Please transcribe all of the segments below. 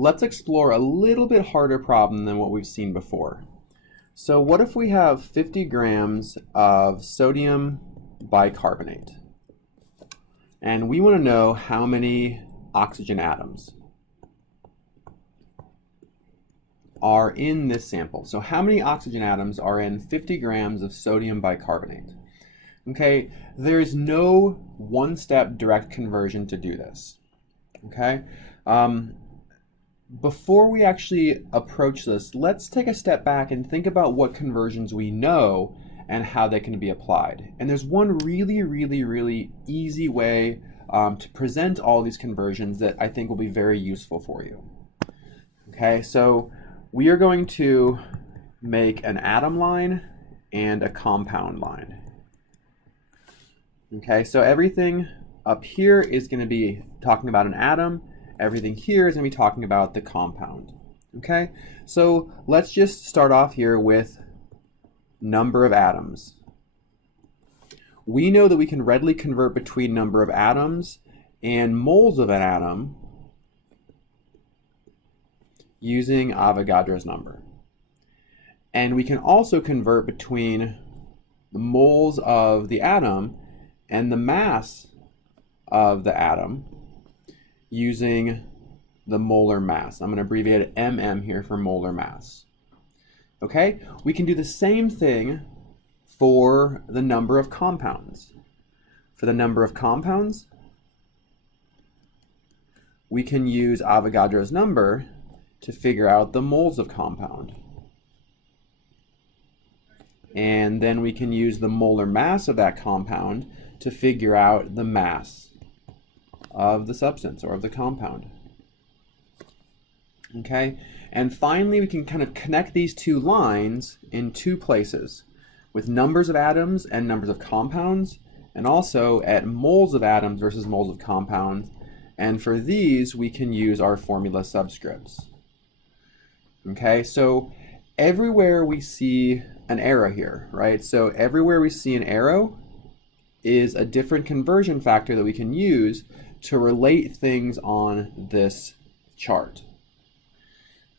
let's explore a little bit harder problem than what we've seen before. So what if we have 50 grams of sodium bicarbonate? And we want to know how many oxygen atoms are in this sample. So how many oxygen atoms are in 50 grams of sodium bicarbonate? Okay, there's no one-step direct conversion to do this. Okay, before we actually approach this, let's take a step back and think about what conversions we know and how they can be applied. And there's one really easy way to present all these conversions that I think will be very useful for you. Okay, so we are going to make an atom line and a compound line. Okay, so everything up here is going to be talking about an atom. Everything here is going to be talking about the compound. Okay, so let's just start off here with number of atoms. We know that we can readily convert between number of atoms and moles of an atom using Avogadro's number. And we can also convert between the moles of the atom and the mass of the atom using the molar mass. I'm going to abbreviate it MM here for molar mass. Okay, we can do the same thing for the number of compounds. For the number of compounds, we can use Avogadro's number to figure out the moles of compound. And then we can use the molar mass of that compound to figure out the mass of the substance or of the compound. Okay, and finally we can kind of connect these two lines in two places, with numbers of atoms and numbers of compounds, and also at moles of atoms versus moles of compounds. And for these we can use our formula subscripts. Okay, so everywhere we see an arrow here, right? So everywhere we see an arrow is a different conversion factor that we can use to relate things on this chart.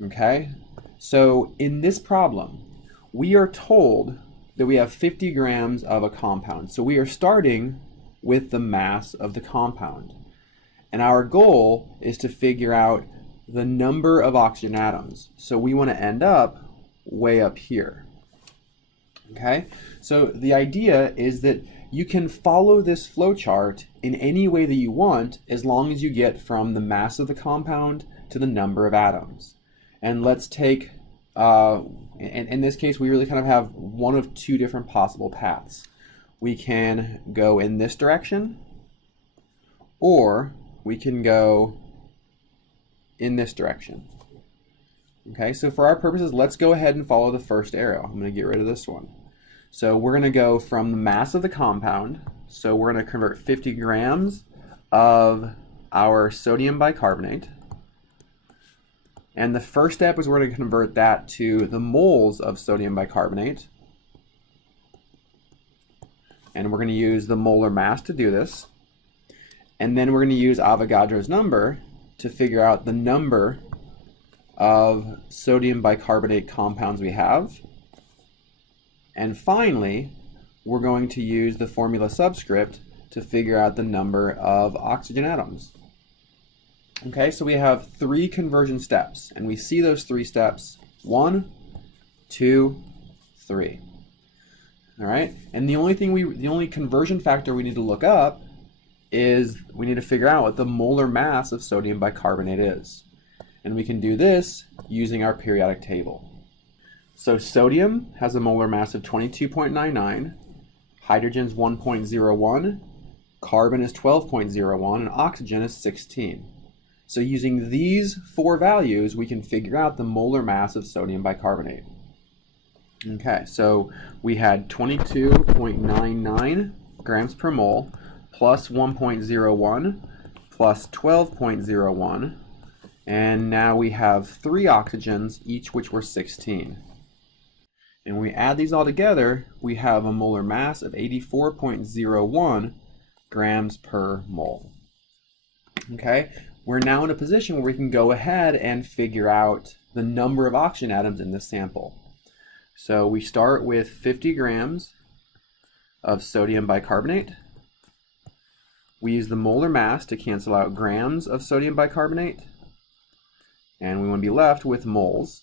Okay, so in this problem, we are told that we have 50 grams of a compound. So we are starting with the mass of the compound. And our goal is to figure out the number of oxygen atoms. So we want to end up way up here. Okay, so the idea is that you can follow this flowchart in any way that you want as long as you get from the mass of the compound to the number of atoms. And let's take, in this case, we really kind of have one of two different possible paths. We can go in this direction, or we can go in this direction. Okay, so for our purposes, let's go ahead and follow the first arrow. I'm going to get rid of this one. So we're going to go from the mass of the compound. So we're going to convert 50 grams of our sodium bicarbonate. And the first step is we're going to convert that to the moles of sodium bicarbonate. And we're going to use the molar mass to do this. And then we're going to use Avogadro's number to figure out the number of sodium bicarbonate compounds we have. And finally, we're going to use the formula subscript to figure out the number of oxygen atoms. Okay, so we have three conversion steps, and we see those three steps: 1, 2, 3. All right, and the only conversion factor we need to look up is we need to figure out what the molar mass of sodium bicarbonate is. And we can do this using our periodic table. So sodium has a molar mass of 22.99, hydrogen's 1.01, carbon is 12.01, and oxygen is 16. So using these four values, we can figure out the molar mass of sodium bicarbonate. Okay, so we had 22.99 grams per mole plus 1.01 plus 12.01, and now we have 3 oxygens, each which were 16. And when we add these all together, we have a molar mass of 84.01 grams per mole. Okay, we're now in a position where we can go ahead and figure out the number of oxygen atoms in this sample. So we start with 50 grams of sodium bicarbonate. We use the molar mass to cancel out grams of sodium bicarbonate, and we want to be left with moles.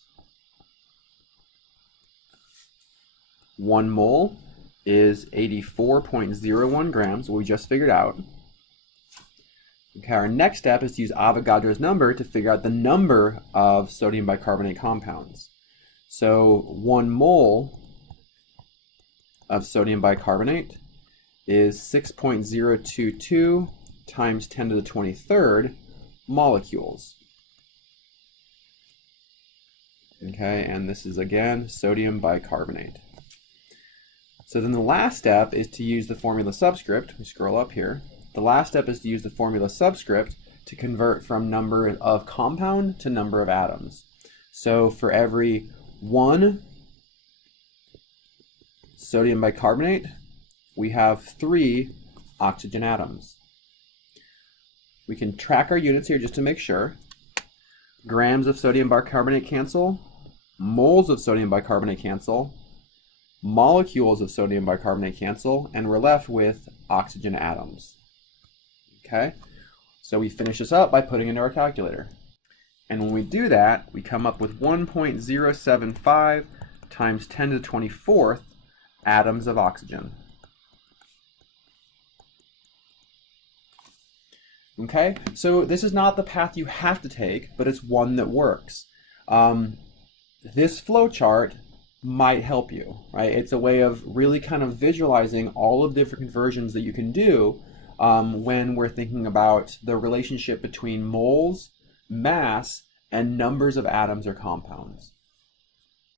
1 mole is 84.01 grams, what we just figured out. Okay, our next step is to use Avogadro's number to figure out the number of sodium bicarbonate compounds. So 1 mole of sodium bicarbonate is 6.022 times 10 to the 23rd molecules. Okay, and this is again sodium bicarbonate. So then the last step is to use the formula subscript. We scroll up here. The last step is to use the formula subscript to convert from number of compound to number of atoms. So for every 1 sodium bicarbonate, we have 3 oxygen atoms. We can track our units here just to make sure. Grams of sodium bicarbonate cancel, moles of sodium bicarbonate cancel, molecules of sodium bicarbonate cancel, and we're left with oxygen atoms. Okay, so we finish this up by putting it into our calculator. And when we do that, we come up with 1.075 times 10 to the 24th atoms of oxygen. Okay, so this is not the path you have to take, but it's one that works. This flowchart might help you, right? It's a way of really kind of visualizing all of the different conversions that you can do when we're thinking about the relationship between moles, mass, and numbers of atoms or compounds.